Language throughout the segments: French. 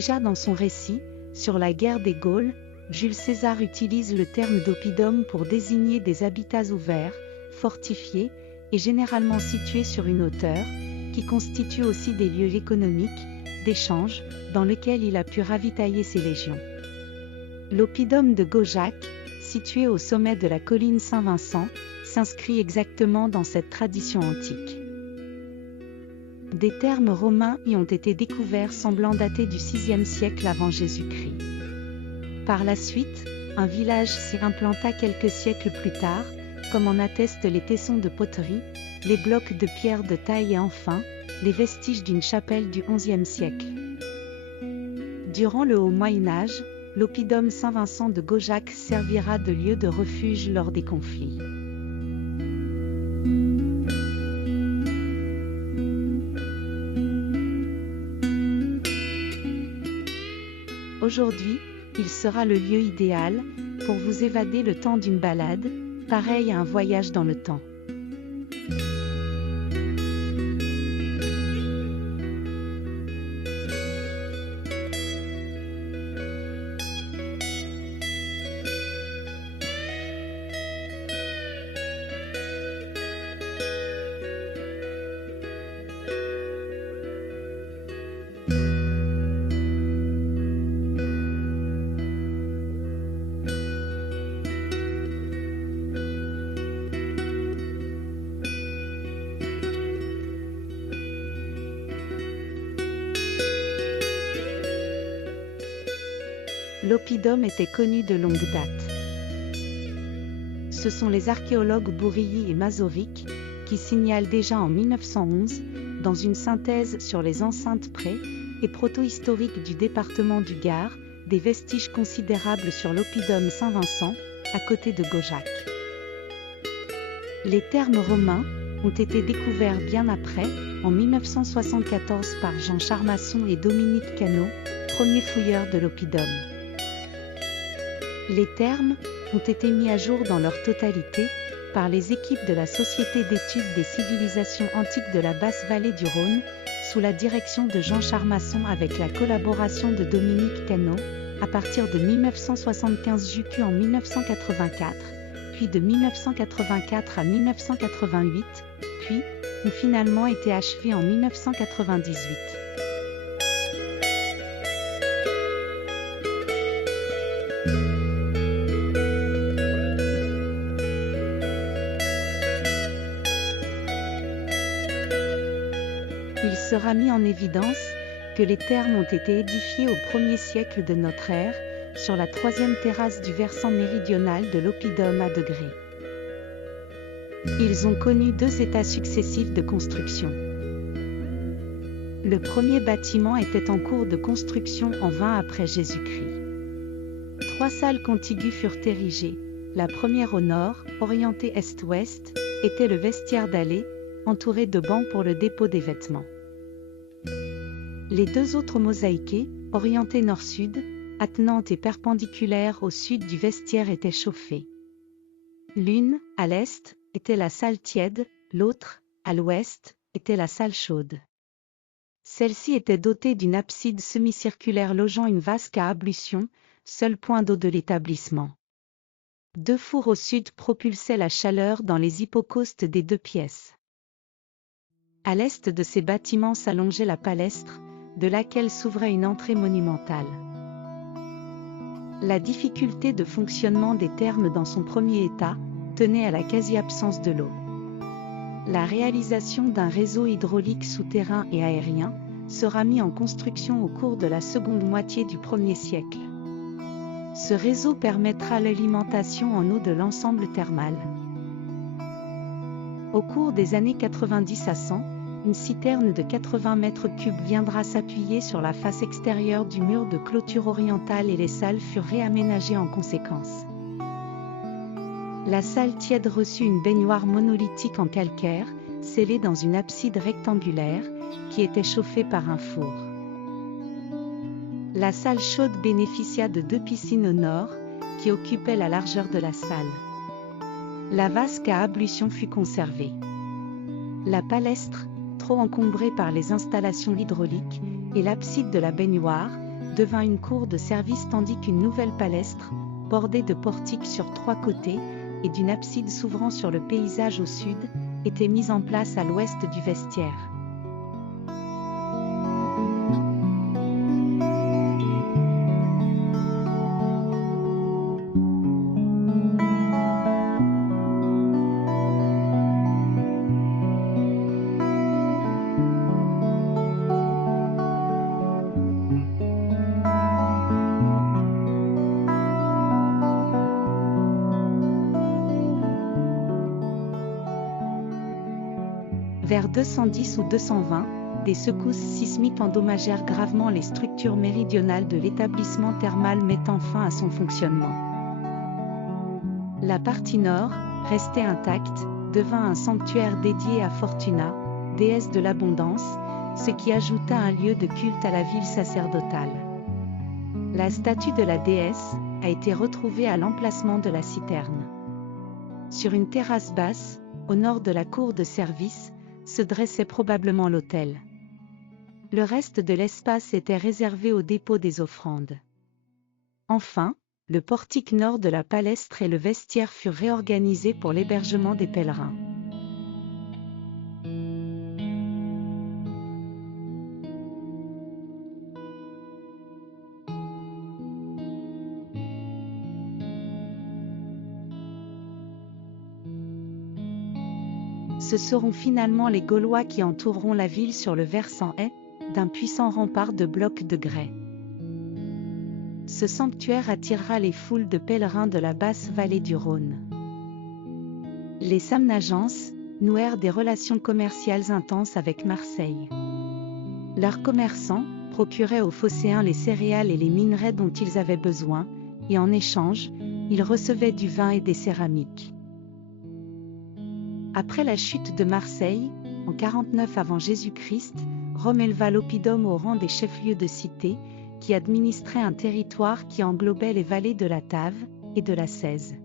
Déjà dans son récit, sur la guerre des Gaules, Jules César utilise le terme d'oppidum pour désigner des habitats ouverts, fortifiés, et généralement situés sur une hauteur, qui constituent aussi des lieux économiques, d'échange, dans lesquels il a pu ravitailler ses légions. L'oppidum de Gaujac, situé au sommet de la colline Saint-Vincent, s'inscrit exactement dans cette tradition antique. Des termes romains y ont été découverts semblant dater du VIe siècle avant Jésus-Christ. Par la suite, un village s'y implanta quelques siècles plus tard, comme en attestent les tessons de poterie, les blocs de pierre de taille et enfin, les vestiges d'une chapelle du XIe siècle. Durant le Haut Moyen-Âge, l'oppidum Saint-Vincent de Gaujac servira de lieu de refuge lors des conflits. Aujourd'hui, il sera le lieu idéal pour vous évader le temps d'une balade, pareil à un voyage dans le temps. L'oppidum était connu de longue date. Ce sont les archéologues Bourilly et Mazovic qui signalent déjà en 1911, dans une synthèse sur les enceintes pré- et proto-historiques du département du Gard, des vestiges considérables sur l'oppidum Saint-Vincent, à côté de Gaujac. Les termes romains ont été découverts bien après, en 1974 par Jean Charmasson et Dominique Cano, premiers fouilleurs de l'oppidum. Les termes ont été mis à jour dans leur totalité par les équipes de la Société d'études des civilisations antiques de la Basse-Vallée du Rhône, sous la direction de Jean Charmasson avec la collaboration de Dominique Cano, à partir de 1975 jusqu'en 1984, puis de 1984 à 1988, puis ont finalement été achevés en 1998. Il sera mis en évidence que les thermes ont été édifiés au 1er siècle de notre ère, sur la 3e terrasse du versant méridional de l'oppidum à degrés. Ils ont connu 2 états successifs de construction. Le premier bâtiment était en cours de construction en 20 après Jésus-Christ. 3 salles contiguës furent érigées. La première au nord, orientée est-ouest, était le vestiaire d'allée, entouré de bancs pour le dépôt des vêtements. Les 2 autres mosaïquées, orientées nord-sud, attenantes et perpendiculaires au sud du vestiaire étaient chauffées. L'une, à l'est, était la salle tiède, l'autre, à l'ouest, était la salle chaude. Celle-ci était dotée d'une abside semi-circulaire logeant une vasque à ablution, seul point d'eau de l'établissement. 2 fours au sud propulsaient la chaleur dans les hypocaustes des 2 pièces. À l'est de ces bâtiments s'allongeait la palestre, de laquelle s'ouvrait une entrée monumentale. La difficulté de fonctionnement des thermes dans son premier état tenait à la quasi-absence de l'eau. La réalisation d'un réseau hydraulique souterrain et aérien sera mis en construction au cours de la seconde moitié du 1er siècle. Ce réseau permettra l'alimentation en eau de l'ensemble thermal. Au cours des années 90 à 100, une citerne de 80 mètres cubes viendra s'appuyer sur la face extérieure du mur de clôture orientale et les salles furent réaménagées en conséquence. La salle tiède reçut une baignoire monolithique en calcaire, scellée dans une abside rectangulaire, qui était chauffée par un four. La salle chaude bénéficia de 2 piscines au nord, qui occupaient la largeur de la salle. La vasque à ablution fut conservée. La palestre, trop encombrée par les installations hydrauliques, et l'abside de la baignoire, devint une cour de service tandis qu'une nouvelle palestre, bordée de portiques sur 3 côtés, et d'une abside s'ouvrant sur le paysage au sud, était mise en place à l'ouest du vestiaire. Vers 210 ou 220, des secousses sismiques endommagèrent gravement les structures méridionales de l'établissement thermal mettant fin à son fonctionnement. La partie nord, restée intacte, devint un sanctuaire dédié à Fortuna, déesse de l'abondance, ce qui ajouta un lieu de culte à la ville sacerdotale. La statue de la déesse a été retrouvée à l'emplacement de la citerne. Sur une terrasse basse, au nord de la cour de service, se dressait probablement l'autel. Le reste de l'espace était réservé au dépôt des offrandes. Enfin, le portique nord de la palestre et le vestiaire furent réorganisés pour l'hébergement des pèlerins. Ce seront finalement les Gaulois qui entoureront la ville sur le versant est, d'un puissant rempart de blocs de grès. Ce sanctuaire attirera les foules de pèlerins de la basse vallée du Rhône. Les Samnagenses nouèrent des relations commerciales intenses avec Marseille. Leurs commerçants procuraient aux Phocéens les céréales et les minerais dont ils avaient besoin, et en échange, ils recevaient du vin et des céramiques. Après la chute de Marseille, en 49 avant Jésus-Christ, Rome éleva l'oppidum au rang des chefs-lieux de cité, qui administraient un territoire qui englobait les vallées de la Tave et de la Cèze.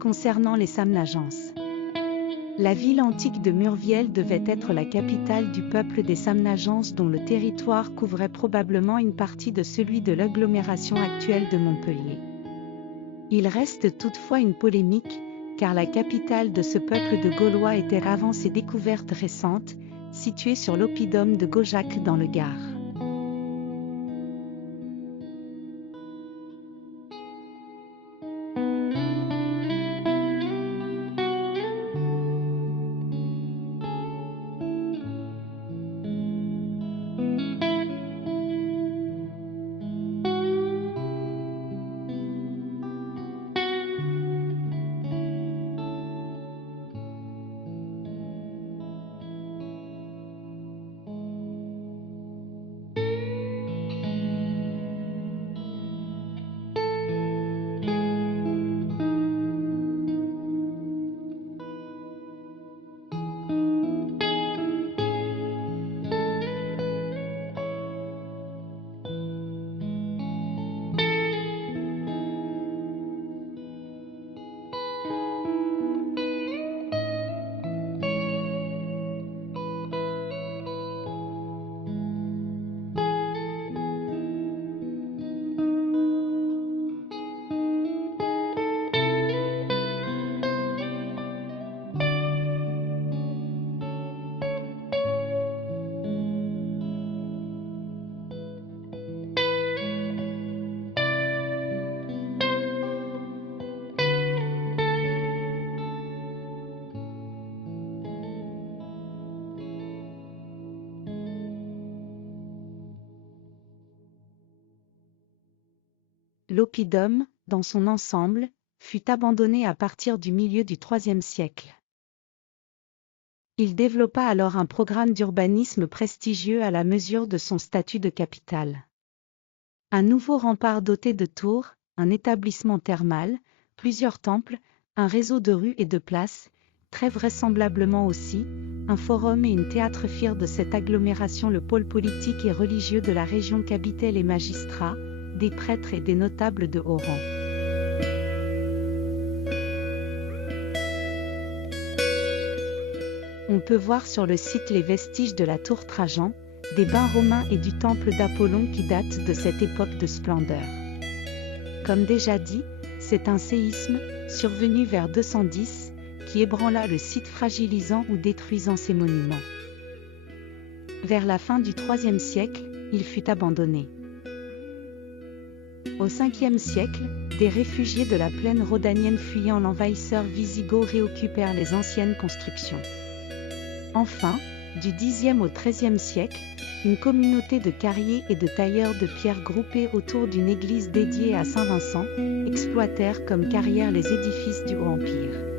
Concernant les Samnagenses, la ville antique de Murviel devait être la capitale du peuple des Samnagenses dont le territoire couvrait probablement une partie de celui de l'agglomération actuelle de Montpellier. Il reste toutefois une polémique, car la capitale de ce peuple de Gaulois était avant ses découvertes récentes, située sur l'oppidum de Gaujac dans le Gard. L'oppidum, dans son ensemble, fut abandonné à partir du milieu du IIIe siècle. Il développa alors un programme d'urbanisme prestigieux à la mesure de son statut de capitale. Un nouveau rempart doté de tours, un établissement thermal, plusieurs temples, un réseau de rues et de places, très vraisemblablement aussi, un forum et une théâtre firent de cette agglomération le pôle politique et religieux de la région qu'habitaient les magistrats, des prêtres et des notables de haut rang. on peut voir sur le site les vestiges de la tour Trajan, des bains romains et du temple d'Apollon qui datent de cette époque de splendeur. Comme déjà dit, c'est un séisme, survenu vers 210, qui ébranla le site fragilisant ou détruisant ses monuments. Vers la fin du IIIe siècle, il fut abandonné. Au Ve siècle, des réfugiés de la plaine rhodanienne fuyant l'envahisseur wisigoth réoccupèrent les anciennes constructions. Enfin, du Xe au XIIIe siècle, une communauté de carriers et de tailleurs de pierre groupés autour d'une église dédiée à Saint Vincent, exploitèrent comme carrière les édifices du Haut Empire.